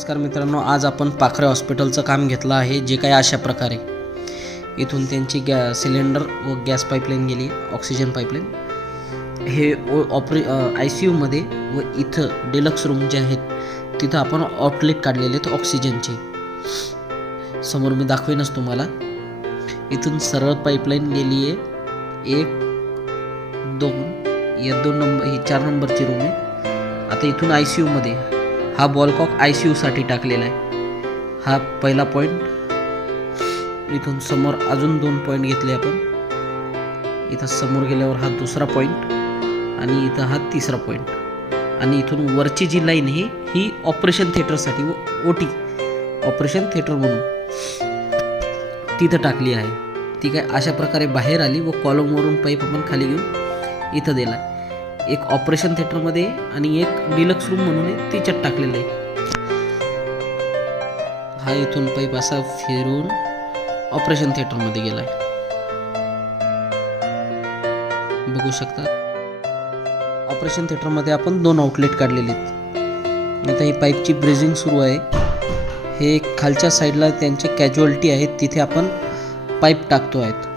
नमस्कार मित्रांनो, आज आपण पाखरे हॉस्पिटलचं काम घेतलं आहे, जे काही अशा प्रकारे इथून त्यांची सिलेंडर व गॅस पाईपलाईन गेली, ऑक्सिजन पाईपलाईन हे ICUमध्ये व इथं डिलक्स रूम जे आहेत तिथं आपण आउटलेट काढलेले आहेत ऑक्सिजनचे. समोर मी दाखवेनच तुम्हाला. इथून सरळ पाईपलाईन गेली आहे 1 2 या 2 नंबर ही 4 नंबरची रूम आहे. आता इथून ICUमध्ये हा बॉलकॉक ICU साठी टाकलेला आहे. हा पहिला पॉईंट. इथून समोर अजून 2 पॉईंट घेतले आपण. इथं समोर गेल्यावर हा दुसरा पॉईंट आणि इथं हा तिसरा पॉईंट. आणि इथून वरची जी लाईन ही ऑपरेशन थिएटरसाठी व OT ऑपरेशन थिएटर म्हणून तिथं टाकली आहे. ती काय अशा प्रकारे बाहेर आली व कॉलमवरून पाईप आपण खाली घेऊन इथं दिला. एक ऑपरेशन थिएटरमध्ये आणि एक डिलक्स रूम म्हणून तिच्यात टाकलेलं आहे. हा इथून पाईप असा फिरून ऑपरेशन थिएटरमध्ये गेलाय, बघू शकता. ऑपरेशन थिएटरमध्ये आपण 2 आउटलेट काढलेले आहेत. आता ही पाईपची ब्रिजिंग सुरू आहे. हे खालच्या साईडला त्यांचे कॅज्युअलिटी आहेत, तिथे आपण पाईप टाकतो आहेत.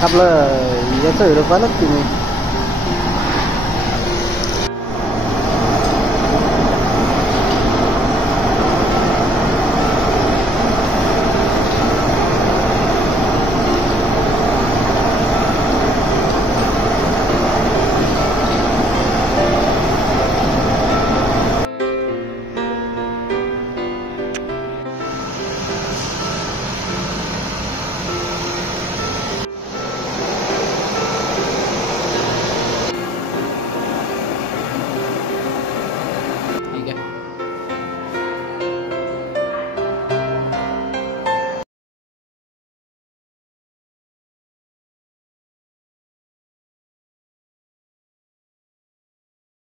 आपलं याचा व्हिडिओ पाहिला तुम्ही?